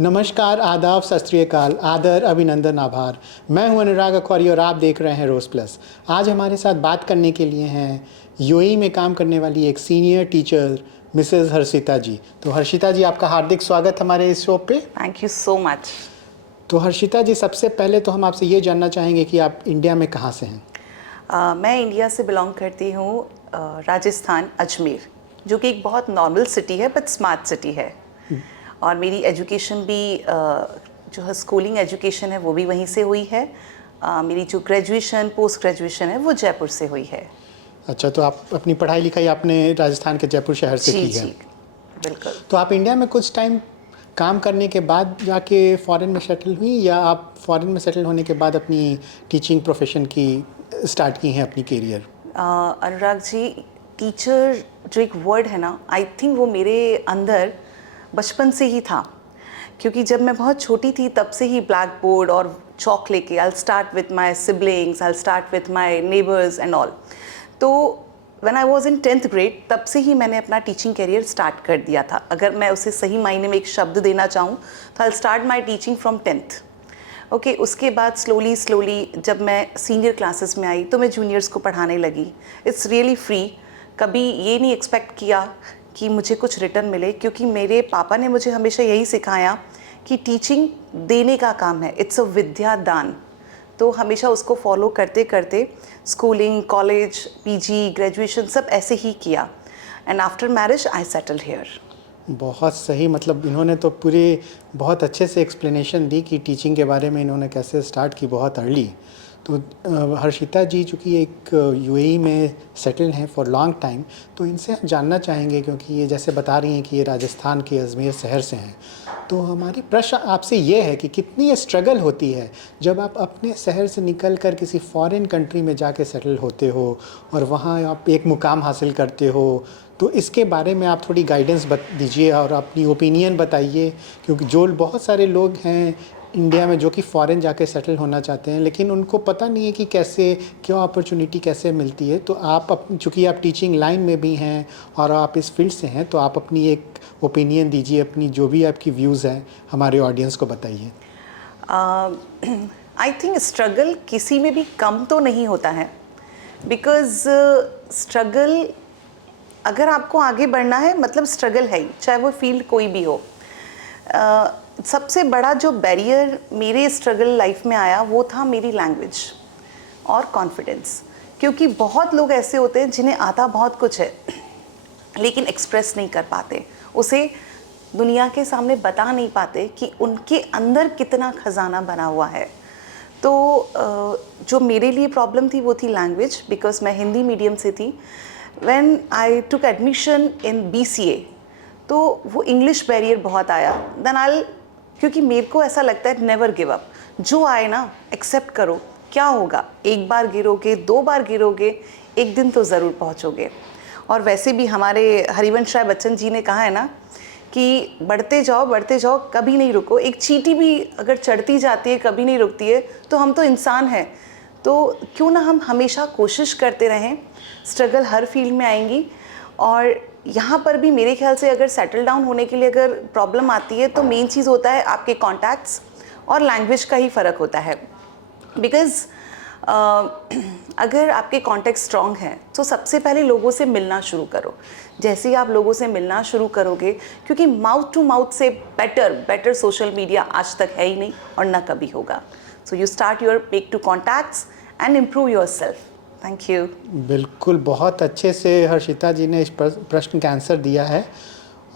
नमस्कार, आदाब, सत श्री अकाल, आदर, अभिनंदन, आभार। मैं हूं अनुराग अखौरी और आप देख रहे हैं रोज प्लस। आज हमारे साथ बात करने के लिए हैं यूएई में काम करने वाली एक सीनियर टीचर मिसेस हर्षिता जी। तो हर्षिता जी, आपका हार्दिक स्वागत हमारे इस शो पे। Thank you so much. तो हर्षिता जी, सबसे पहले तो हम आपसे ये जानना चाहेंगे कि आप इंडिया में कहाँ से हैं? मैं इंडिया से बिलोंग करती हूँ, राजस्थान, अजमेर, जो कि एक बहुत नॉर्मल सिटी है बट स्मार्ट सिटी है। और मेरी एजुकेशन भी जो है स्कूलिंग एजुकेशन है वो भी वहीं से हुई है। मेरी जो ग्रेजुएशन पोस्ट ग्रेजुएशन है वो जयपुर से हुई है। अच्छा, तो आप अपनी पढ़ाई लिखाई आपने राजस्थान के जयपुर शहर से की है? जी, बिल्कुल। तो आप इंडिया में कुछ टाइम काम करने के बाद जाके फॉरेन में सेटल हुई, या आप फॉरेन में सेटल होने के बाद अपनी टीचिंग प्रोफेशन की स्टार्ट की हैं अपनी करियर? अनुराग जी, टीचर जो एक वर्ड है ना, आई थिंक वो मेरे अंदर बचपन से ही था। क्योंकि जब मैं बहुत छोटी थी तब से ही ब्लैक बोर्ड और चौक लेके I start with my siblings, I start with my neighbours and all. तो when I was in 10th grade तब से ही मैंने अपना टीचिंग करियर स्टार्ट कर दिया था। अगर मैं उसे सही मायने में एक शब्द देना चाहूँ तो I start my teaching from 10th। Okay, उसके बाद स्लोली जब मैं सीनियर क्लासेस में आई तो मैं जूनियर्स को पढ़ाने लगी। It's really free. कभी ये नहीं एक्सपेक्ट किया कि मुझे कुछ रिटर्न मिले, क्योंकि मेरे पापा ने मुझे हमेशा यही सिखाया कि टीचिंग देने का काम है, इट्स अ विद्या दान। तो हमेशा उसको फॉलो करते करते स्कूलिंग, कॉलेज, पीजी, ग्रेजुएशन सब ऐसे ही किया। And after marriage I settled here. बहुत सही, मतलब इन्होंने तो पूरे बहुत अच्छे से एक्सप्लेनेशन दी कि टीचिंग के बारे में इन्होंने कैसे स्टार्ट की बहुत अर्ली। तो हर्षिता जी चूँकि एक यूएई में सेटल हैं फॉर लॉन्ग टाइम, तो इनसे हम जानना चाहेंगे, क्योंकि ये जैसे बता रही हैं कि ये राजस्थान के अजमेर शहर से हैं। तो हमारी प्रश्न आपसे ये है कि कितनी स्ट्रगल होती है जब आप अपने शहर से निकल कर किसी फॉरेन कंट्री में जाके सेटल होते हो और वहाँ आप एक मुकाम हासिल करते हो। तो इसके बारे में आप थोड़ी गाइडेंस दीजिए और अपनी ओपिनियन बताइए, क्योंकि जो बहुत सारे लोग हैं इंडिया में जो कि फ़ॉरेन जाके सेटल होना चाहते हैं, लेकिन उनको पता नहीं है कि कैसे, क्यों अपॉर्चुनिटी कैसे मिलती है। तो आप चूँकि आप टीचिंग लाइन में भी हैं और आप इस फील्ड से हैं, तो आप अपनी एक ओपिनियन दीजिए, अपनी जो भी आपकी व्यूज़ हैं हमारे ऑडियंस को बताइए। आई थिंक स्ट्रगल किसी में भी कम तो नहीं होता है, बिकॉज स्ट्रगल, अगर आपको आगे बढ़ना है मतलब स्ट्रगल है ही, चाहे वो फील्ड कोई भी हो। सबसे बड़ा जो बैरियर मेरे स्ट्रगल लाइफ में आया वो था मेरी लैंग्वेज और कॉन्फिडेंस। क्योंकि बहुत लोग ऐसे होते हैं जिन्हें आता बहुत कुछ है लेकिन एक्सप्रेस नहीं कर पाते, उसे दुनिया के सामने बता नहीं पाते कि उनके अंदर कितना खजाना बना हुआ है। तो जो मेरे लिए प्रॉब्लम थी वो थी लैंग्वेज, बिकॉज मैं हिंदी मीडियम से थी। When I took admission in BCA तो वो इंग्लिश बैरियर बहुत आया। देन क्योंकि मेरे को ऐसा लगता है नेवर गिव अप, जो आए ना एक्सेप्ट करो। क्या होगा, एक बार गिरोगे, 2 बार गिरोगे, एक दिन तो ज़रूर पहुंचोगे। और वैसे भी हमारे हरिवंश राय बच्चन जी ने कहा है ना कि बढ़ते जाओ, कभी नहीं रुको। एक चींटी भी अगर चढ़ती जाती है कभी नहीं रुकती है, तो हम तो इंसान हैं। तो क्यों ना हम हमेशा कोशिश करते रहें। स्ट्रगल हर फील्ड में आएंगी, और यहाँ पर भी मेरे ख्याल से अगर सेटल डाउन होने के लिए अगर प्रॉब्लम आती है तो मेन चीज़ होता है आपके कॉन्टैक्ट्स और लैंग्वेज का ही फ़र्क होता है। बिकॉज़ अगर आपके कॉन्टैक्ट स्ट्रॉन्ग हैं तो सबसे पहले लोगों से मिलना शुरू करो। जैसे ही आप लोगों से मिलना शुरू करोगे, क्योंकि माउथ टू माउथ से बेटर सोशल मीडिया आज तक है ही नहीं और ना कभी होगा। So you start your make to contacts and improve your self. Thank you. बिल्कुल, बहुत अच्छे से हर्षिता जी ने इस प्रश्न का आंसर दिया है,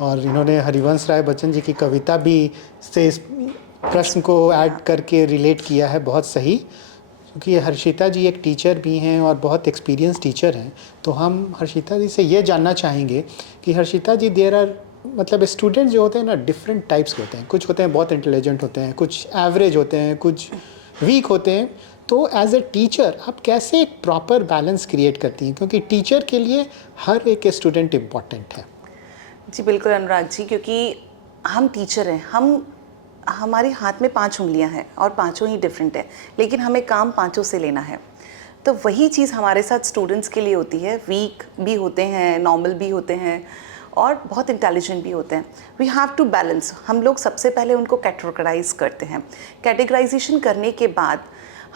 और इन्होंने हरिवंश राय बच्चन जी की कविता भी से इस प्रश्न को ऐड करके रिलेट किया है। बहुत सही, क्योंकि हर्षिता जी एक टीचर भी हैं और बहुत एक्सपीरियंस टीचर हैं। तो हम हर्षिता जी से ये जानना चाहेंगे कि हर्षिता जी, देयर आर, मतलब स्टूडेंट्स जो होते हैं ना, डिफरेंट टाइप्स के होते हैं। कुछ होते हैं बहुत इंटेलिजेंट होते हैं, कुछ एवरेज होते हैं, कुछ वीक होते हैं। तो एज ए टीचर आप कैसे एक प्रॉपर बैलेंस क्रिएट करती हैं, क्योंकि टीचर के लिए हर एक स्टूडेंट इम्पॉर्टेंट है। जी बिल्कुल अनुराग जी, क्योंकि हम टीचर हैं, हमारे हाथ में 5 उंगलियां हैं और पांचों ही डिफरेंट है, लेकिन हमें काम पांचों से लेना है। तो वही चीज़ हमारे साथ स्टूडेंट्स के लिए होती है। वीक भी होते हैं, नॉर्मल भी होते हैं, और बहुत इंटेलिजेंट भी होते हैं। We have to balance. हम लोग सबसे पहले उनको कैटेगराइज करते हैं। कैटेगराइजेशन करने के बाद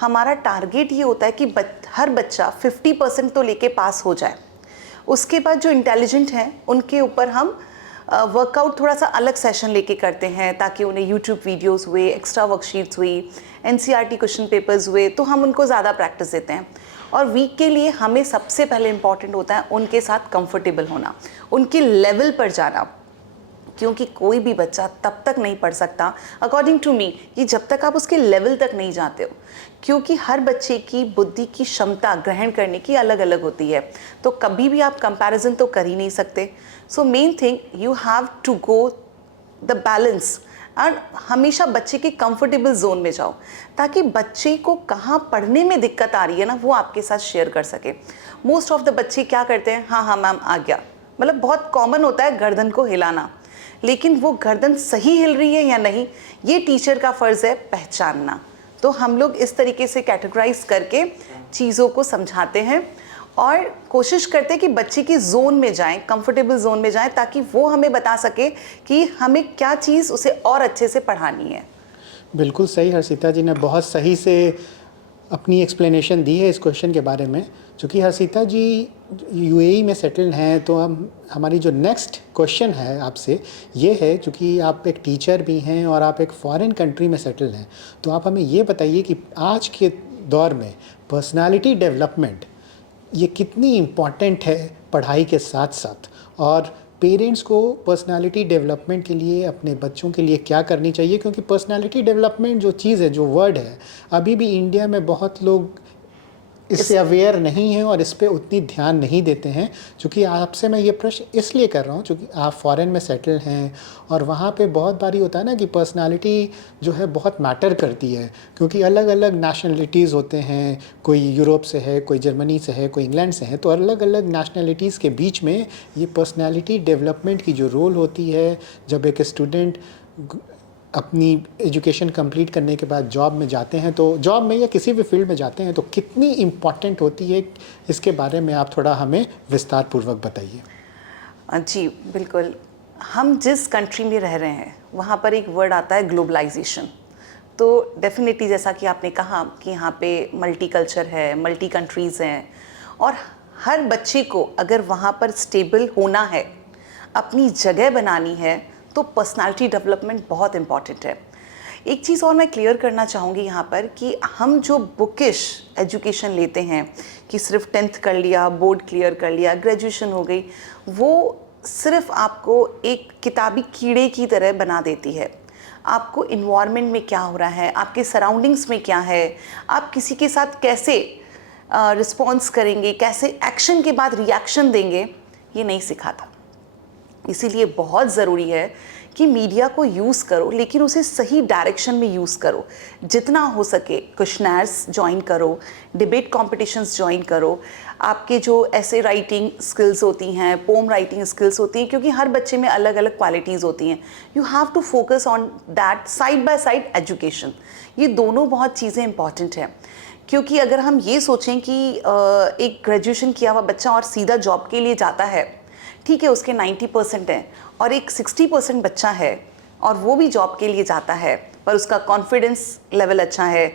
हमारा टारगेट ये होता है कि हर बच्चा 50% तो लेके पास हो जाए। उसके बाद जो इंटेलिजेंट हैं उनके ऊपर हम वर्कआउट थोड़ा सा अलग सेशन लेके करते हैं, ताकि उन्हें यूट्यूब वीडियोस हुए, एक्स्ट्रा वर्कशीट्स हुई, एनसीईआरटी क्वेश्चन पेपर्स हुए, तो हम उनको ज़्यादा प्रैक्टिस देते हैं। और वीक के लिए हमें सबसे पहले इम्पॉर्टेंट होता है उनके साथ कंफर्टेबल होना, उनके लेवल पर जाना, क्योंकि कोई भी बच्चा तब तक नहीं पढ़ सकता अकॉर्डिंग टू मी कि जब तक आप उसके लेवल तक नहीं जाते हो, क्योंकि हर बच्चे की बुद्धि की क्षमता ग्रहण करने की अलग अलग होती है। तो कभी भी आप कंपैरिजन तो कर ही नहीं सकते। So main thing, you have to go the balance and हमेशा बच्चे के कंफर्टेबल जोन में जाओ, ताकि बच्चे को कहाँ पढ़ने में दिक्कत आ रही है ना, वो आपके साथ शेयर कर सके। मोस्ट ऑफ द बच्चे क्या करते हैं, हाँ हाँ मैम आ गया, मतलब बहुत कॉमन होता है गर्दन को हिलाना, लेकिन वो गर्दन सही हिल रही है या नहीं, ये टीचर का फ़र्ज़ है पहचानना। तो हम लोग इस तरीके से कैटेगराइज करके चीज़ों को समझाते हैं और कोशिश करते हैं कि बच्चे की जोन में जाएं, कंफर्टेबल जोन में जाएं, ताकि वो हमें बता सके कि हमें क्या चीज़ उसे और अच्छे से पढ़ानी है। बिल्कुल सही, हर्षिता जी ने बहुत सही से अपनी एक्सप्लेनेशन दी है इस क्वेश्चन के बारे में। चूँकि हर्षिता जी यूएई में सेटल्ड हैं, तो हम हमारी जो नेक्स्ट क्वेश्चन है आपसे ये है, चूँकि आप एक टीचर भी हैं और आप एक फॉरेन कंट्री में सेटल्ड हैं, तो आप हमें ये बताइए कि आज के दौर में पर्सनालिटी डेवलपमेंट ये कितनी इम्पॉर्टेंट है पढ़ाई के साथ साथ, और पेरेंट्स को पर्सनालिटी डेवलपमेंट के लिए अपने बच्चों के लिए क्या करनी चाहिए। क्योंकि पर्सनालिटी डेवलपमेंट जो चीज़ है, जो वर्ड है, अभी भी इंडिया में बहुत लोग इससे अवेयर नहीं हैं और इस पे उतनी ध्यान नहीं देते हैं। क्योंकि आपसे मैं ये प्रश्न इसलिए कर रहा हूँ क्योंकि आप फॉरेन में सेटल हैं और वहाँ पे बहुत बारी होता है ना कि पर्सनालिटी जो है बहुत मैटर करती है, क्योंकि अलग अलग नेशनलिटीज़ होते हैं, कोई यूरोप से है, कोई जर्मनी से है, कोई इंग्लैंड से है, तो अलग अलग नेशनलिटीज़ के बीच में ये पर्सनालिटी डेवलपमेंट की जो रोल होती है, जब एक स्टूडेंट अपनी एजुकेशन कंप्लीट करने के बाद जॉब में जाते हैं, तो जॉब में या किसी भी फील्ड में जाते हैं, तो कितनी इम्पॉर्टेंट होती है, इसके बारे में आप थोड़ा हमें विस्तार पूर्वक बताइए। जी बिल्कुल। हम जिस कंट्री में रह रहे हैं वहाँ पर एक वर्ड आता है ग्लोबलाइजेशन। तो डेफिनेटली जैसा कि आपने कहा कि यहाँ पे मल्टी कल्चर है, मल्टी कंट्रीज़ हैं, और हर बच्चे को अगर वहाँ पर स्टेबल होना है, अपनी जगह बनानी है, तो पर्सनालिटी डेवलपमेंट बहुत इम्पॉर्टेंट है। एक चीज़ और मैं क्लियर करना चाहूँगी यहाँ पर कि हम जो बुकिश एजुकेशन लेते हैं कि सिर्फ 10th कर लिया, बोर्ड क्लियर कर लिया, ग्रेजुएशन हो गई, वो सिर्फ आपको एक किताबी कीड़े की तरह बना देती है। आपको इन्वायरमेंट में क्या हो रहा है, आपके सराउंडिंग्स में क्या है, आप किसी के साथ कैसे रिस्पॉन्स करेंगे, कैसे एक्शन के बाद रिएक्शन देंगे, ये नहीं सिखाता। इसीलिए बहुत ज़रूरी है कि मीडिया को यूज़ करो, लेकिन उसे सही डायरेक्शन में यूज़ करो। जितना हो सके क्वेश्चनर्स ज्वाइन करो, डिबेट कॉम्पिटिशन्स ज्वाइन करो, आपके जो ऐसे राइटिंग स्किल्स होती हैं, पोम राइटिंग स्किल्स होती हैं, क्योंकि हर बच्चे में अलग अलग क्वालिटीज़ होती हैं। You have to focus on that side by side education. ये दोनों बहुत चीज़ें इंपॉर्टेंट हैं, क्योंकि अगर हम ये सोचें कि एक ग्रेजुएशन किया हुआ बच्चा और सीधा जॉब के लिए जाता है, ठीक है उसके 90% हैं, और एक 60% बच्चा है और वो भी जॉब के लिए जाता है पर उसका कॉन्फिडेंस लेवल अच्छा है,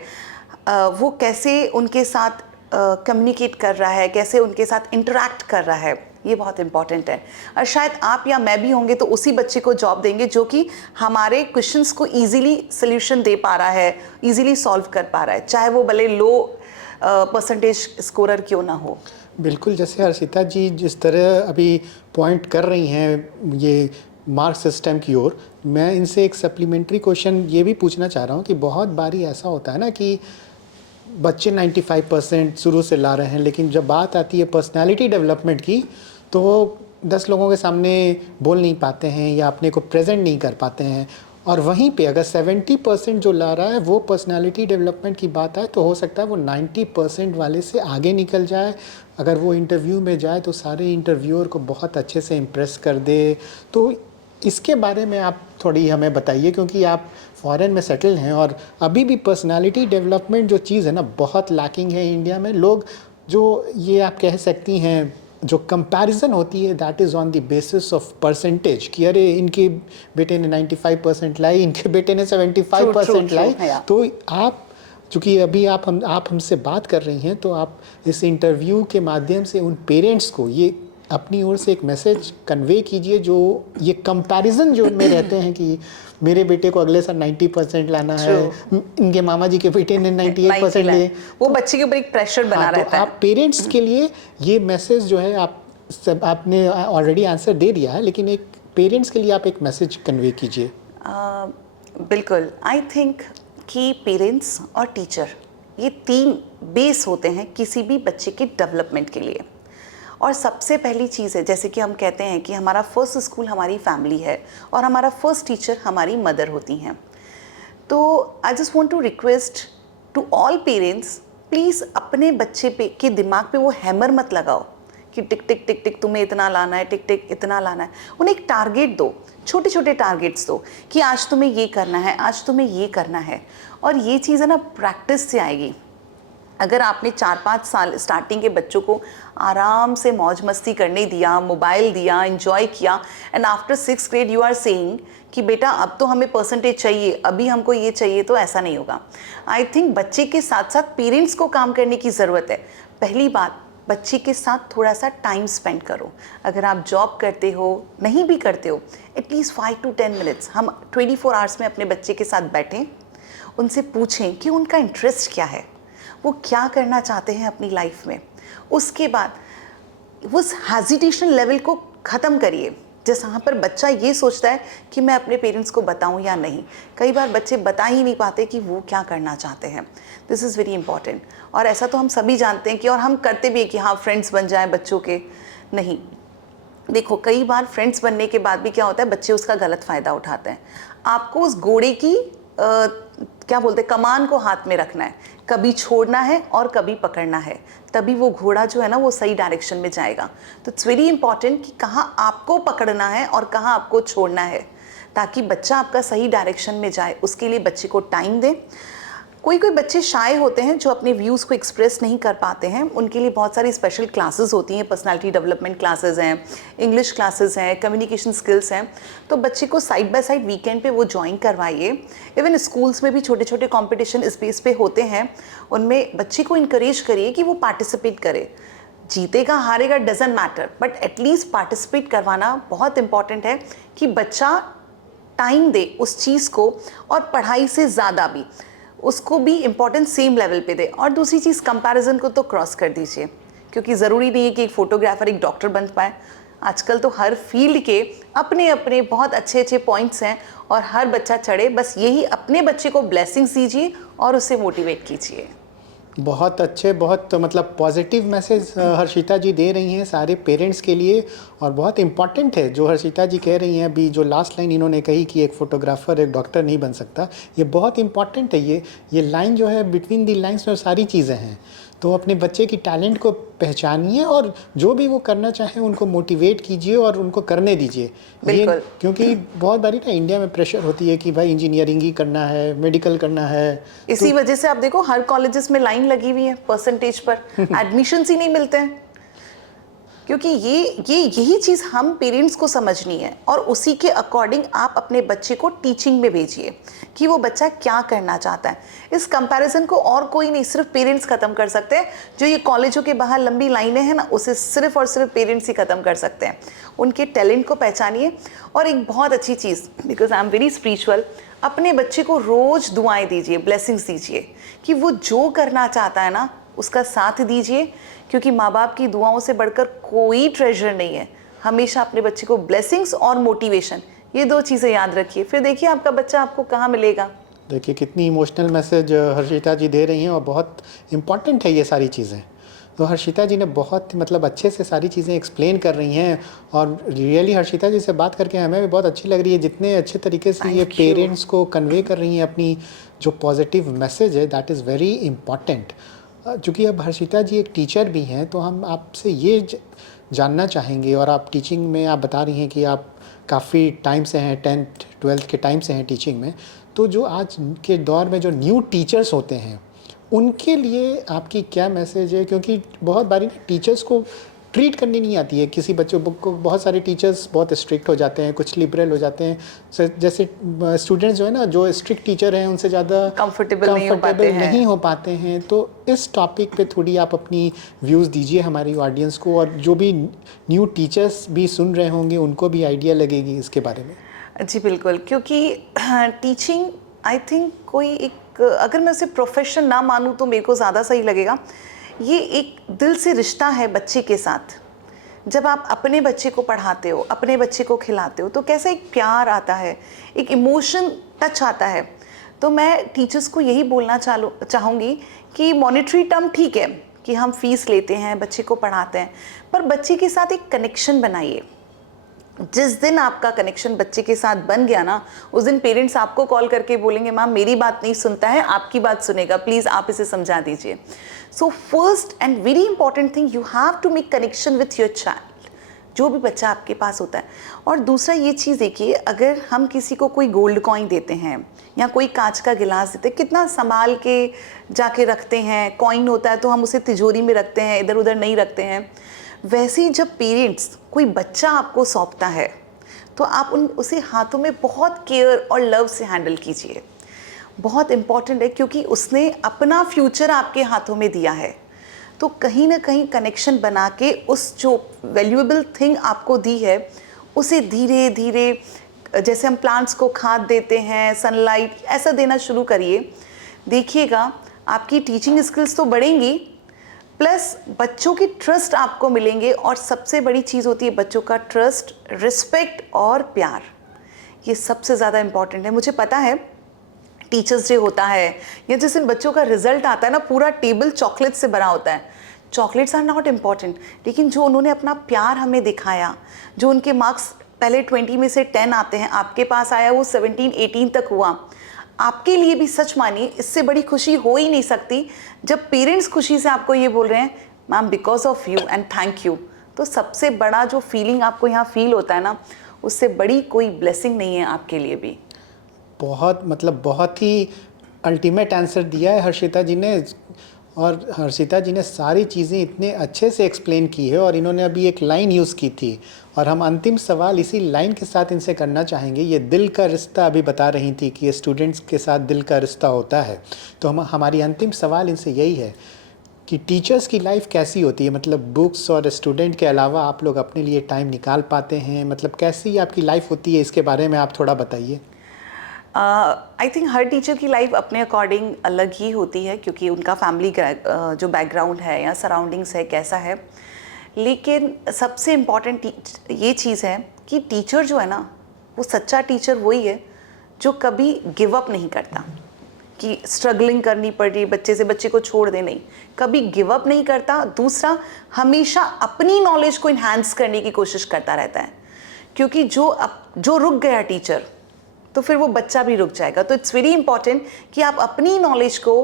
वो कैसे उनके साथ कम्युनिकेट कर रहा है, कैसे उनके साथ इंटरेक्ट कर रहा है, ये बहुत इंपॉर्टेंट है। और शायद आप या मैं भी होंगे तो उसी बच्चे को जॉब देंगे जो कि हमारे क्वेश्चंस को इजीली सोल्यूशन दे पा रहा है, इजीली सॉल्व कर पा रहा है, चाहे वो भले लो परसेंटेज स्कोरर क्यों ना हो। बिल्कुल, जैसे हर्षिता जी जिस तरह अभी पॉइंट कर रही हैं ये मार्क सिस्टम की ओर, मैं इनसे एक सप्लीमेंट्री क्वेश्चन ये भी पूछना चाह रहा हूँ कि बहुत बारी ऐसा होता है ना कि बच्चे 95% शुरू से ला रहे हैं, लेकिन जब बात आती है पर्सनालिटी डेवलपमेंट की, तो वो 10 लोगों के सामने बोल नहीं पाते हैं या अपने को प्रेजेंट नहीं कर पाते हैं। और वहीं पे अगर 70% जो ला रहा है वो पर्सनालिटी डेवलपमेंट की बात आए, तो हो सकता है वो 90% वाले से आगे निकल जाए। अगर वो इंटरव्यू में जाए तो सारे इंटरव्यूअर को बहुत अच्छे से इम्प्रेस कर दे। तो इसके बारे में आप थोड़ी हमें बताइए, क्योंकि आप फॉरेन में सेटल हैं और अभी भी पर्सनालिटी डेवलपमेंट जो चीज़ है ना बहुत लैकिंग है इंडिया में। लोग जो ये आप कह सकती हैं जो कंपैरिजन होती है that is on the basis of percentage कि अरे इनके बेटे ने 95% लाई, इनके बेटे ने 75% लाई। तो आप चूँकि अभी आप हमसे बात कर रही हैं, तो आप इस इंटरव्यू के माध्यम से उन पेरेंट्स को ये अपनी ओर से एक मैसेज कन्वे कीजिए, जो ये कंपैरिजन जो में रहते हैं कि मेरे बेटे को अगले साल 90% लाना है, इनके मामा जी के बेटे ने 98% लिए, वो बच्चे के ऊपर एक प्रेशर बना रहता है। आप पेरेंट्स के लिए ये मैसेज जो है आपने ऑलरेडी आंसर दे दिया है, लेकिन एक पेरेंट्स के लिए आप एक मैसेज कन्वे कीजिए। बिल्कुल, आई थिंक कि पेरेंट्स और टीचर ये 3 बेस होते हैं किसी भी बच्चे के डेवलपमेंट के लिए। और सबसे पहली चीज़ है, जैसे कि हम कहते हैं कि हमारा फर्स्ट स्कूल हमारी फैमिली है और हमारा फर्स्ट टीचर हमारी मदर होती हैं। तो I just want to request to all parents, please अपने बच्चे के दिमाग पे वो हैमर मत लगाओ कि टिक टिक टिक टिक तुम्हें इतना लाना है, टिक टिक इतना लाना है। उन्हें एक टारगेट दो, छोटे छोटे टारगेट्स दो कि आज तुम्हें ये करना है, आज तुम्हें ये करना है। और ये चीज़ है ना, प्रैक्टिस से आएगी। अगर आपने 4-5 साल स्टार्टिंग के बच्चों को आराम से मौज मस्ती करने दिया, मोबाइल दिया, एंजॉय किया, and after 6th grade you are saying कि बेटा अब तो हमें परसेंटेज चाहिए, अभी हमको ये चाहिए, तो ऐसा नहीं होगा। आई थिंक बच्चे के साथ साथ पेरेंट्स को काम करने की ज़रूरत है। पहली बात, बच्चे के साथ थोड़ा सा टाइम स्पेंड करो। अगर आप जॉब करते हो, नहीं भी करते हो, एटलीस्ट 5 to 10 मिनट्स हम 24 आवर्स में अपने बच्चे के साथ बैठें, उनसे पूछें कि उनका इंटरेस्ट क्या है, वो क्या करना चाहते हैं अपनी लाइफ में। उसके बाद उस हेजिटेशन लेवल को ख़त्म करिए, जहाँ पर बच्चा ये सोचता है कि मैं अपने पेरेंट्स को बताऊं या नहीं। कई बार बच्चे बता ही नहीं पाते कि वो क्या करना चाहते हैं। This is very important. और ऐसा तो हम सभी जानते हैं कि, और हम करते भी हैं कि हाँ फ्रेंड्स बन जाएं बच्चों के। नहीं, देखो कई बार फ्रेंड्स बनने के बाद भी क्या होता है, बच्चे उसका गलत फ़ायदा उठाते हैं। आपको उस घोड़े की क्या बोलते हैं, कमान को हाथ में रखना है, कभी छोड़ना है और कभी पकड़ना है, तभी वो घोड़ा जो है ना वो सही डायरेक्शन में जाएगा। तो इट्स वेरी इंपॉर्टेंट कि कहाँ आपको पकड़ना है और कहाँ आपको छोड़ना है, ताकि बच्चा आपका सही डायरेक्शन में जाए। उसके लिए बच्चे को टाइम दें। कोई कोई बच्चे शाय होते हैं जो अपने व्यूज़ को एक्सप्रेस नहीं कर पाते हैं, उनके लिए बहुत सारी स्पेशल क्लासेस होती हैं। पर्सनालिटी डेवलपमेंट क्लासेस हैं, इंग्लिश क्लासेस हैं, कम्युनिकेशन स्किल्स हैं। तो बच्चे को साइड बाय साइड वीकेंड पे वो ज्वाइन करवाइए। इवन स्कूल्स में भी छोटे छोटे कंपटीशन इस बेस पे होते हैं, उनमें बच्चे को इनकरेज करिए कि वो पार्टिसिपेट करे। जीतेगा हारेगा doesn't matter, but at least participate करवाना बहुत इंपॉर्टेंट है कि बच्चा टाइम दे उस चीज़ को, और पढ़ाई से ज़्यादा भी उसको भी इम्पोर्टेंस सेम लेवल पे दे। और दूसरी चीज़, कंपैरिजन को तो क्रॉस कर दीजिए, क्योंकि ज़रूरी नहीं है कि एक फ़ोटोग्राफ़र एक डॉक्टर बन पाए। आजकल तो हर फील्ड के अपने अपने बहुत अच्छे अच्छे पॉइंट्स हैं और हर बच्चा चढ़े। बस यही अपने बच्चे को ब्लेसिंग्स दीजिए और उससे मोटिवेट कीजिए। बहुत अच्छे, बहुत मतलब पॉजिटिव मैसेज हर्षिता जी दे रही हैं सारे पेरेंट्स के लिए। और बहुत इम्पॉर्टेंट है जो हर्षिता जी कह रही हैं अभी, जो लास्ट लाइन इन्होंने कही कि एक फ़ोटोग्राफ़र एक डॉक्टर नहीं बन सकता, ये बहुत इम्पॉर्टेंट है। ये लाइन जो है बिटवीन दी लाइन्स में सारी चीज़ें हैं। तो अपने बच्चे की टैलेंट को पहचानिए और जो भी वो करना चाहें उनको मोटिवेट कीजिए और उनको करने दीजिए। ये क्योंकि बहुत बारी ना इंडिया में प्रेशर होती है कि भाई इंजीनियरिंग ही करना है, मेडिकल करना है। इसी वजह से आप देखो हर कॉलेजेस में लाइन लगी हुई है परसेंटेज पर, एडमिशन्स ही नहीं मिलते हैं। क्योंकि यही चीज़ हम पेरेंट्स को समझनी है, और उसी के अकॉर्डिंग आप अपने बच्चे को टीचिंग में भेजिए कि वो बच्चा क्या करना चाहता है। इस कंपैरिजन को और कोई नहीं, सिर्फ पेरेंट्स ख़त्म कर सकते हैं। जो ये कॉलेजों के बाहर लंबी लाइनें हैं ना, उसे सिर्फ और सिर्फ पेरेंट्स ही ख़त्म कर सकते हैं। उनके टैलेंट को पहचानिए। और एक बहुत अच्छी चीज़, because I am very spiritual, अपने बच्चे को रोज़ दुआएं दीजिए, ब्लेसिंग्स दीजिए कि वो जो करना चाहता है ना उसका साथ दीजिए, क्योंकि माँ बाप की दुआओं से बढ़कर कोई ट्रेजर नहीं है। हमेशा अपने बच्चे को ब्लेसिंग्स और मोटिवेशन, ये 2 चीज़ें याद रखिए, फिर देखिए आपका बच्चा आपको कहाँ मिलेगा। देखिए कितनी इमोशनल मैसेज हर्षिता जी दे रही हैं, और बहुत इम्पॉर्टेंट है ये सारी चीज़ें। तो हर्षिता जी ने बहुत मतलब अच्छे से सारी चीज़ें एक्सप्लेन कर रही हैं, और रियली हर्षिता जी से बात करके हमें भी बहुत अच्छी लग रही है, जितने अच्छे तरीके से ये पेरेंट्स को कन्वे कर रही हैं अपनी जो पॉजिटिव मैसेज है, दैट इज़ वेरी इम्पॉर्टेंट। चूँकि अब हर्षिता जी एक टीचर भी हैं, तो हम आपसे ये जानना चाहेंगे, और आप टीचिंग में आप बता रही हैं कि आप काफ़ी टाइम से हैं, 10th 12th के टाइम से हैं टीचिंग में। तो जो आज के दौर में जो न्यू टीचर्स होते हैं, उनके लिए आपकी क्या मैसेज है? क्योंकि बहुत बारी टीचर्स को ट्रीट करनी नहीं आती है किसी बच्चों को। बहुत सारे टीचर्स बहुत स्ट्रिक्ट हो जाते हैं, कुछ लिबरल हो जाते हैं। जैसे स्टूडेंट्स जो है ना, जो स्ट्रिक्ट टीचर हैं उनसे ज़्यादा कंफर्टेबल नहीं हो पाते हैं। तो इस टॉपिक पे थोड़ी आप अपनी व्यूज़ दीजिए हमारी ऑडियंस को, और जो भी न्यू टीचर्स भी सुन रहे होंगे उनको भी आइडिया लगेगी इसके बारे में। जी बिल्कुल, क्योंकि टीचिंग आई थिंक कोई एक, अगर मैं उसे प्रोफेशन ना मानूँ तो मेरे को ज़्यादा सही लगेगा। ये एक दिल से रिश्ता है बच्चे के साथ। जब आप अपने बच्चे को पढ़ाते हो, अपने बच्चे को खिलाते हो, तो कैसा एक प्यार आता है, एक इमोशन टच आता है। तो मैं टीचर्स को यही बोलना चाहूँगी कि मॉनेटरी टर्म ठीक है कि हम फीस लेते हैं, बच्चे को पढ़ाते हैं, पर बच्चे के साथ एक कनेक्शन बनाइए। जिस दिन आपका कनेक्शन बच्चे के साथ बन गया ना, उस दिन पेरेंट्स आपको कॉल करके बोलेंगे मैम मेरी बात नहीं सुनता है, आपकी बात सुनेगा, प्लीज़ आप इसे समझा दीजिए। So first and very important thing, you have to make connection with your child, जो भी बच्चा आपके पास होता है। और दूसरा ये चीज़ देखिए, अगर हम किसी को कोई गोल्ड कॉइन देते हैं या कोई कांच का गिलास देते हैं, कितना संभाल के जाके रखते हैं। कॉइन होता है तो हम उसे तिजोरी में रखते हैं, इधर उधर नहीं रखते हैं। वैसे ही जब पेरेंट्स कोई बच्चा आपको सौंपता है तो आप उसे हाथों में बहुत केयर और लव से हैंडल कीजिए। बहुत इम्पॉर्टेंट है, क्योंकि उसने अपना फ्यूचर आपके हाथों में दिया है। तो कहीं ना कहीं कनेक्शन बना के उस जो वैल्यूएबल थिंग आपको दी है उसे धीरे धीरे, जैसे हम प्लांट्स को खाद देते हैं, सनलाइट ऐसा देना शुरू करिए। देखिएगा आपकी टीचिंग स्किल्स तो बढ़ेंगी, प्लस बच्चों की ट्रस्ट आपको मिलेंगे। और सबसे बड़ी चीज़ होती है बच्चों का ट्रस्ट, रिस्पेक्ट और प्यार। ये सबसे ज़्यादा इम्पॉर्टेंट है। मुझे पता है टीचर्स डे होता है या जिस दिन बच्चों का रिजल्ट आता है ना, पूरा टेबल चॉकलेट से भरा होता है। चॉकलेट्स आर नॉट इम्पॉर्टेंट, लेकिन जो उन्होंने अपना प्यार हमें दिखाया, जो उनके मार्क्स पहले 20 में से 10 आते हैं, आपके पास आया वो 17-18 तक हुआ, आपके लिए भी सच मानिए इससे बड़ी खुशी हो ही नहीं सकती जब पेरेंट्स खुशी से आपको ये बोल रहे हैं ma'am because of you and thank you. तो सबसे बड़ा जो फीलिंग आपको यहाँ फील होता है ना, उससे बड़ी कोई ब्लेसिंग नहीं है आपके लिए भी। बहुत ही अल्टीमेट आंसर दिया है हर्षिता जी ने। और हर्षिता जी ने सारी चीज़ें इतने अच्छे से एक्सप्लेन की है, और इन्होंने अभी एक लाइन यूज़ की थी, और हम अंतिम सवाल इसी लाइन के साथ इनसे करना चाहेंगे। ये दिल का रिश्ता अभी बता रही थी कि ये स्टूडेंट्स के साथ दिल का रिश्ता होता है। तो हमारी अंतिम सवाल इनसे यही है कि टीचर्स की लाइफ कैसी होती है, मतलब बुक्स और स्टूडेंट के अलावा आप लोग अपने लिए टाइम निकाल पाते हैं, मतलब कैसी आपकी लाइफ होती है, इसके बारे में आप थोड़ा बताइए। आई थिंक हर टीचर की लाइफ अपने अकॉर्डिंग अलग ही होती है, क्योंकि उनका फैमिली जो बैकग्राउंड है या सराउंडिंग्स है कैसा है। लेकिन सबसे इम्पॉर्टेंट ये चीज़ है कि टीचर जो है ना, वो सच्चा टीचर वही है जो कभी गिव अप नहीं करता, कि स्ट्रगलिंग करनी पड़ रही बच्चे से, बच्चे को छोड़ दे, नहीं, कभी गिव अप नहीं करता। दूसरा, हमेशा अपनी नॉलेज को इन्हांस करने की कोशिश करता रहता है, क्योंकि जो रुक गया टीचर तो फिर वो बच्चा भी रुक जाएगा। तो इट्स वेरी इंपॉर्टेंट कि आप अपनी नॉलेज को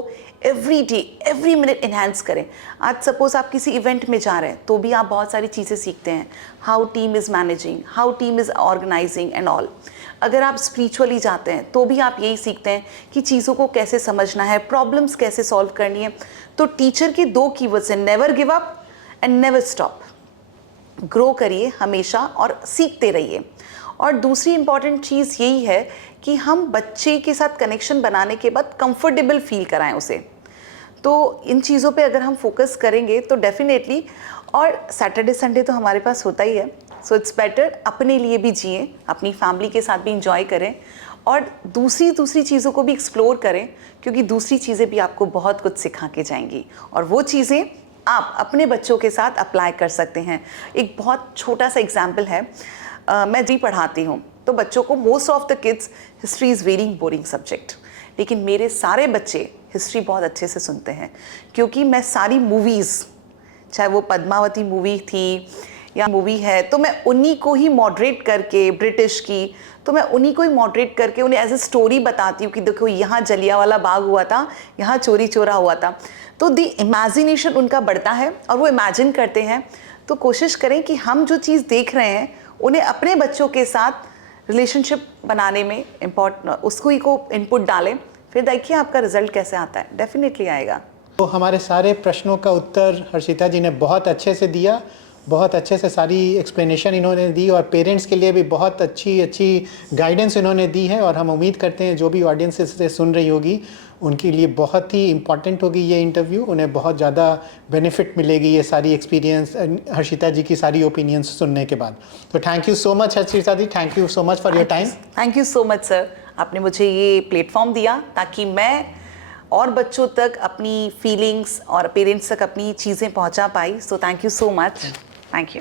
every day every minute enhance करें। आज सपोज आप किसी इवेंट में जा रहे हैं तो भी आप बहुत सारी चीज़ें सीखते हैं, how team is managing, how team is organising and all. अगर आप स्पिरिचुअली जाते हैं तो भी आप यही सीखते हैं कि चीज़ों को कैसे समझना है, प्रॉब्लम्स कैसे सॉल्व करनी है। तो टीचर के 2 कीवर्ड्स हैं, never give up and never stop. Grow करिए हमेशा और सीखते रहिए। और दूसरी इंपॉर्टेंट चीज़ यही है कि हम बच्चे के साथ कनेक्शन बनाने के बाद कंफर्टेबल फील कराएं उसे। तो इन चीज़ों पे अगर हम फोकस करेंगे तो डेफिनेटली, और सैटरडे संडे तो हमारे पास होता ही है, सो इट्स बेटर अपने लिए भी जिएं, अपनी फैमिली के साथ भी इंजॉय करें, और दूसरी चीज़ों को भी एक्सप्लोर करें, क्योंकि दूसरी चीज़ें भी आपको बहुत कुछ सिखा के जाएंगी, और वो चीज़ें आप अपने बच्चों के साथ अप्लाई कर सकते हैं। एक बहुत छोटा सा एग्जाम्पल है, मैं जी पढ़ाती हूँ तो बच्चों को, most of the kids history is very boring subject, लेकिन मेरे सारे बच्चे हिस्ट्री बहुत अच्छे से सुनते हैं, क्योंकि मैं सारी मूवीज़, चाहे वो पद्मावती मूवी थी या मूवी है, तो मैं उन्हीं को ही मॉडरेट करके, ब्रिटिश की, तो मैं उन्हीं को ही मॉडरेट करके उन्हें एज ए स्टोरी बताती हूँ कि देखो यहाँ जलियांवाला बाग हुआ था, यहाँ चोरी चोरा हुआ था। तो दी इमेजिनेशन उनका बढ़ता है और वो इमेजिन करते हैं। तो कोशिश करें कि हम जो चीज़ देख रहे हैं उन्हें अपने बच्चों के साथ रिलेशनशिप बनाने में उसको ही को इनपुट डालें, फिर देखिए आपका रिजल्ट कैसे आता है, डेफिनेटली आएगा। तो हमारे सारे प्रश्नों का उत्तर हर्षिता जी ने बहुत अच्छे से दिया, बहुत अच्छे से सारी एक्सप्लेनेशन इन्होंने दी और पेरेंट्स के लिए भी बहुत अच्छी गाइडेंस इन्होंने दी है। और हम उम्मीद करते हैं जो भी ऑडियंस से सुन रही होगी उनके लिए बहुत ही इम्पॉर्टेंट होगी ये इंटरव्यू, उन्हें बहुत ज़्यादा बेनिफिट मिलेगी ये सारी एक्सपीरियंस हर्षिता जी की सारी ओपिनियंस सुनने के बाद। तो thank you so much Harshita ji, thank you so much for your time. Thank you so much sir, आपने मुझे ये प्लेटफॉर्म दिया ताकि मैं और बच्चों तक अपनी फीलिंग्स और पेरेंट्स तक अपनी चीज़ें पहुंचा पाई। So thank you so much, thank you.